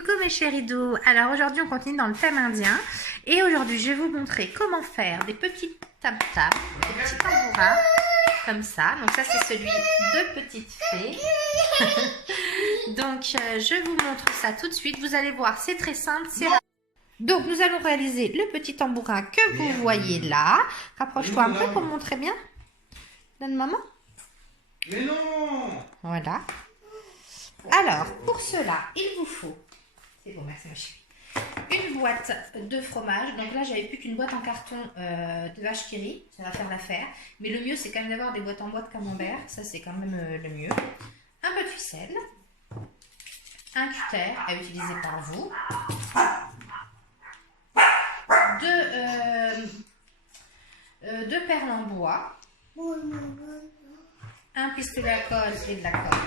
Coucou mes chéris doux, alors aujourd'hui on continue dans le thème indien et aujourd'hui je vais vous montrer comment faire des petits tam-tams, des petits tambourins comme ça. Donc ça c'est celui de Petite Fée. Donc je vous montre ça tout de suite, vous allez voir c'est très simple, c'est rapide. Donc nous allons réaliser le petit tambourin que vous voyez là. Rapproche-toi un peu pour montrer bien. Donne maman. Mais non! Voilà. Alors, pour cela, il vous faut, c'est bon, merci ma chérie, une boîte de fromage. Donc là, j'avais plus qu'une boîte en carton de vache qui rit, ça va faire l'affaire. Mais le mieux, c'est quand même d'avoir des boîtes en bois de camembert, ça c'est quand même le mieux. Un peu de ficelle, un cutter à utiliser par vous, deux perles en bois, un pistolet à colle et de la colle.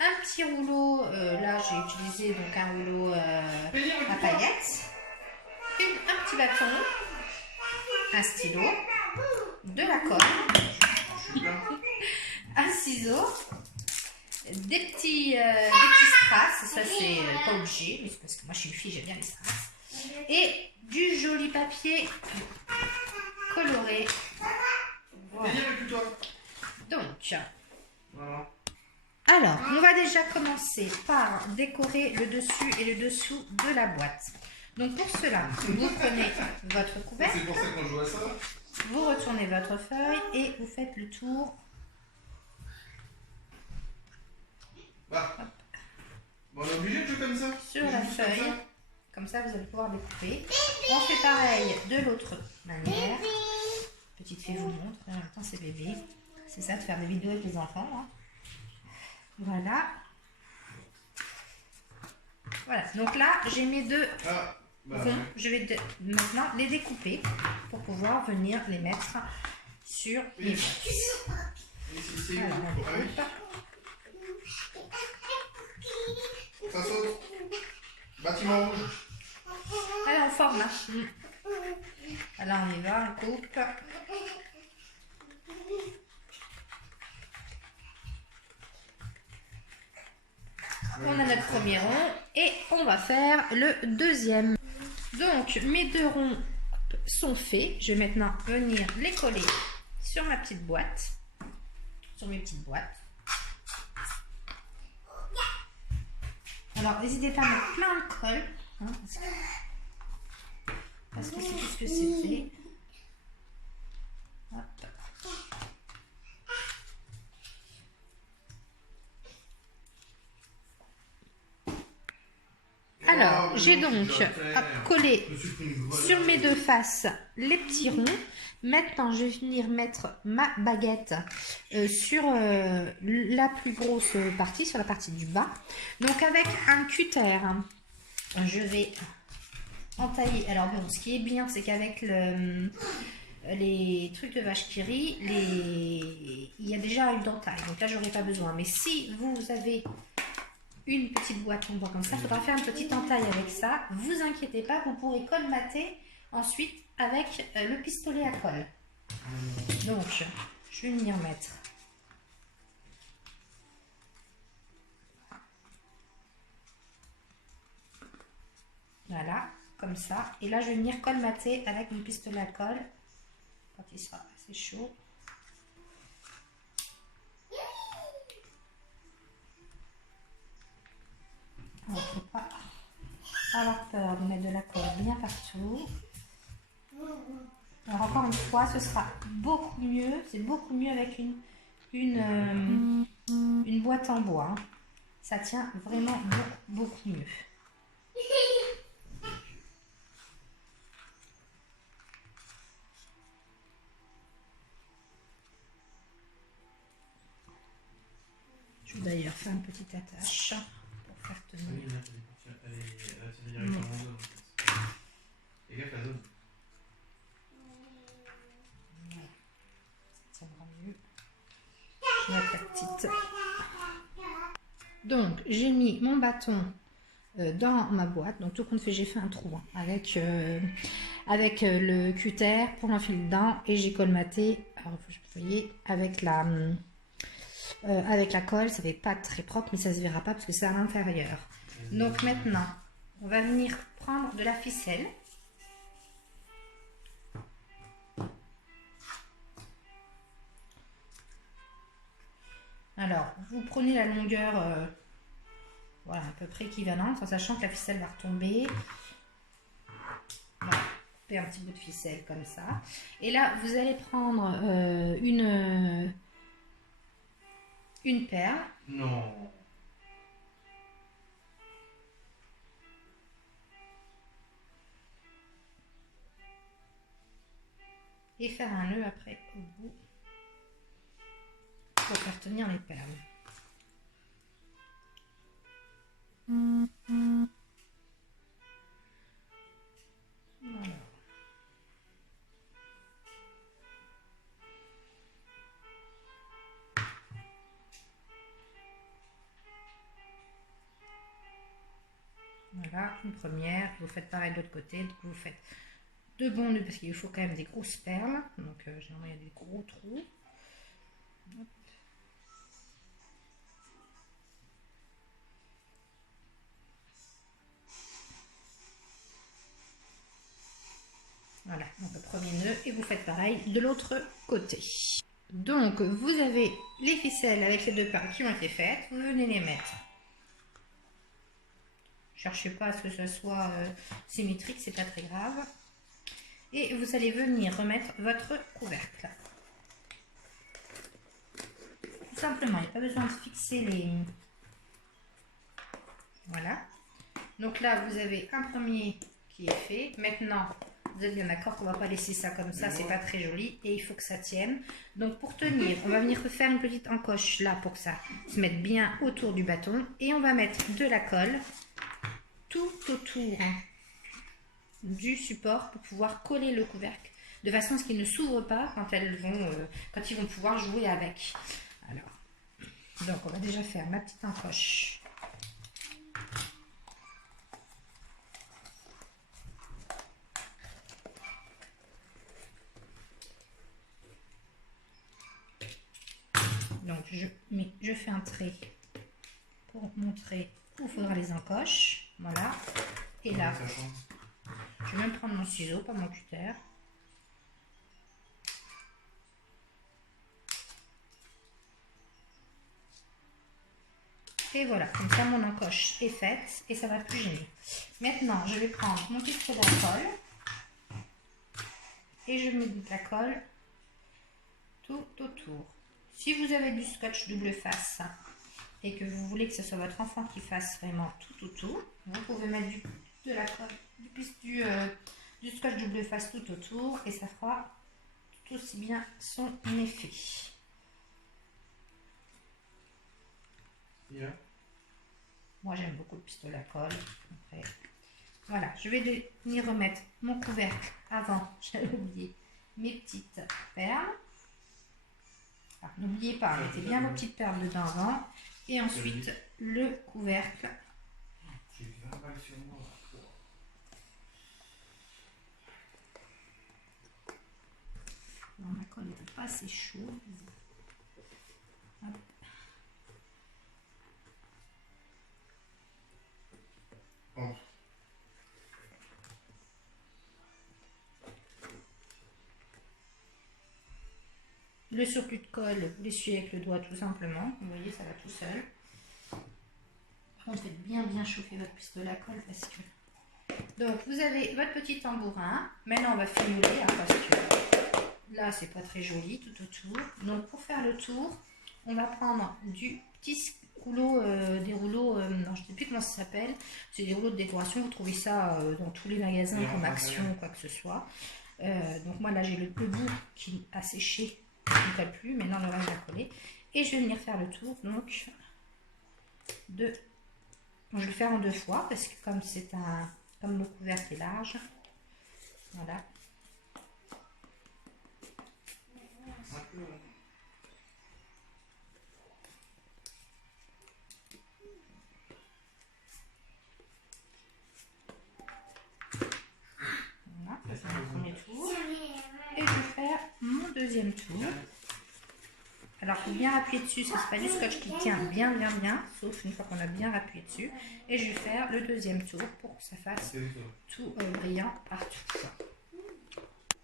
Un petit rouleau, là j'ai utilisé donc un rouleau à paillettes, un petit bâton, un stylo, de la colle, un ciseau, des petits strass, ça c'est pas obligé, mais c'est parce que moi je suis une fille, j'aime bien les strass, et du joli papier coloré. Voilà. Donc, voilà. Alors, on va déjà commencer par décorer le dessus et le dessous de la boîte. Donc pour cela, vous prenez votre couvercle, c'est pour ça qu'on joue à ça. Vous retournez votre feuille et vous faites le tour. Bah. Bon, on est obligé de jouer comme ça. Sur la feuille. Comme ça, vous allez pouvoir découper. On fait pareil de l'autre manière. Petite Fée vous montre. En même temps, c'est bébé. C'est ça de faire des vidéos avec les enfants. Hein. Voilà. Voilà. Donc là, j'ai mes deux ronds. Je vais maintenant les découper pour pouvoir venir les mettre sur les boîtes. Alors, on découpe. Ça saute. Bâtiment rouge. Allez, on forme. Alors, on y va, on coupe. On a notre premier rond et on va faire le deuxième. Donc mes deux ronds sont faits. Je vais maintenant venir les coller sur ma petite boîte. Sur mes petites boîtes. Alors n'hésitez pas à mettre plein de colle. Hein, parce que c'est tout ce que c'était. Hop. Alors, j'ai donc collé sur mes deux faces les petits ronds. Maintenant, je vais venir mettre ma baguette sur la plus grosse partie, sur la partie du bas. Donc, avec un cutter, je vais entailler. Alors, bon, ce qui est bien, c'est qu'avec les trucs de vache qui rit, il y a déjà une dentaille. Donc là, j'aurai pas besoin. Mais si vous avez une petite boîte en bois comme ça, il faudra faire une petite entaille avec ça. Vous inquiétez pas, vous pourrez colmater ensuite avec le pistolet à colle. Donc, je vais venir mettre voilà, comme ça. Et là, je vais venir colmater avec mon pistolet à colle quand il sera assez chaud. On ne faut pas avoir peur de mettre de la colle bien partout. Alors encore une fois, ce sera beaucoup mieux. C'est beaucoup mieux avec une boîte en bois. Hein. Ça tient vraiment beaucoup mieux. Je vais d'ailleurs faire une petite attache. Faire tenir. Ça tiendra mieux. Je vais mettre la petite. Donc j'ai mis mon bâton dans ma boîte. Donc tout compte fait, j'ai fait un trou hein, avec le cutter pour l'enfiler dedans et j'ai colmaté. Alors vous voyez avec la colle, ça fait pas très propre, mais ça se verra pas parce que c'est à l'intérieur. Donc maintenant, on va venir prendre de la ficelle. Alors, vous prenez la longueur voilà, à peu près équivalente, en sachant que la ficelle va retomber. Voilà, coupez un petit bout de ficelle comme ça. Et là, vous allez prendre une perle. Non. Et faire un nœud après au bout pour faire tenir les perles. Voilà. Voilà, une première. Vous faites pareil de l'autre côté. Donc vous faites deux bons nœuds parce qu'il faut quand même des grosses perles. Donc généralement il y a des gros trous. Hop. Voilà, donc le premier nœud et vous faites pareil de l'autre côté. Donc vous avez les ficelles avec les deux perles qui ont été faites, vous venez les mettre. Cherchez pas à ce que ce soit symétrique, c'est pas très grave. Et vous allez venir remettre votre couvercle. Tout simplement, il n'y a pas besoin de fixer les... Voilà. Donc là, vous avez un premier qui est fait. Maintenant, vous êtes bien d'accord qu'on ne va pas laisser ça comme ça, c'est pas très joli et il faut que ça tienne. Donc pour tenir, on va venir refaire une petite encoche là pour que ça se mette bien autour du bâton. Et on va mettre de la colle tout autour du support pour pouvoir coller le couvercle de façon à ce qu'il ne s'ouvre pas quand ils vont pouvoir jouer avec. Alors, donc on va déjà faire ma petite encoche. Donc je fais un trait pour montrer où il faudra les encoches. Voilà. Et là, je vais même prendre mon ciseau, pas mon cutter. Et voilà, comme ça mon encoche est faite et ça va plus gêner. Maintenant, je vais prendre mon pistolet à colle et je mets de la colle tout autour. Si vous avez du scotch double face et que vous voulez que ce soit votre enfant qui fasse vraiment tout autour, vous pouvez mettre de la colle, du scotch double face tout autour et ça fera tout aussi bien son effet. Yeah. Moi j'aime beaucoup le pistolet à colle. Après, voilà, je vais venir remettre mon couvercle avant, j'avais oublié mes petites perles. Ah, n'oubliez pas, mettez bien vos petites perles dedans avant. Et ensuite le couvercle. J'ai 20 balles sur moi. Non, ma colle n'était pas assez chaude. Hop. Oh. Le surplus de colle, vous l'essuyez avec le doigt tout simplement. Vous voyez, ça va tout seul. Par contre, faites bien chauffer votre pistolet à colle parce que... Donc, vous avez votre petit tambourin. Maintenant, on va fimouler parce que là, c'est pas très joli tout autour. Donc, pour faire le tour, on va prendre du petit rouleau, des rouleaux, non, je ne sais plus comment ça s'appelle. C'est des rouleaux de décoration. Vous trouvez ça dans tous les magasins comme Action ou quoi que ce soit. Donc, moi, là, j'ai le bout qui a séché. Je ne colle plus, maintenant le reste va coller. Et je vais venir faire le tour, donc, je vais le faire en deux fois, parce que comme le couvercle est large, voilà. Voilà, ça c'est mon premier tour. Et je vais faire mon deuxième tour. Alors, il faut bien appuyer dessus, parce que c'est pas du scotch qui tient bien, sauf une fois qu'on a bien appuyé dessus. Et je vais faire le deuxième tour pour que ça fasse tout brillant partout.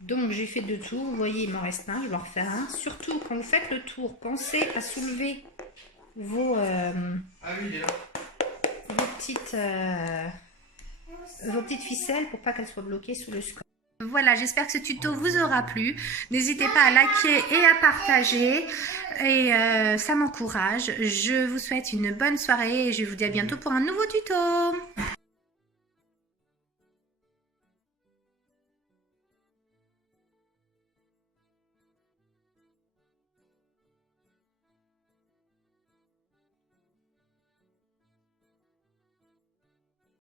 Donc, j'ai fait 2 tours. Vous voyez, il m'en reste un. Je vais en refaire un. Surtout, quand vous faites le tour, pensez à soulever vos petites ficelles pour pas qu'elles soient bloquées sous le scotch. Voilà, j'espère que ce tuto vous aura plu. N'hésitez pas à liker et à partager. Et ça m'encourage. Je vous souhaite une bonne soirée et je vous dis à bientôt pour un nouveau tuto.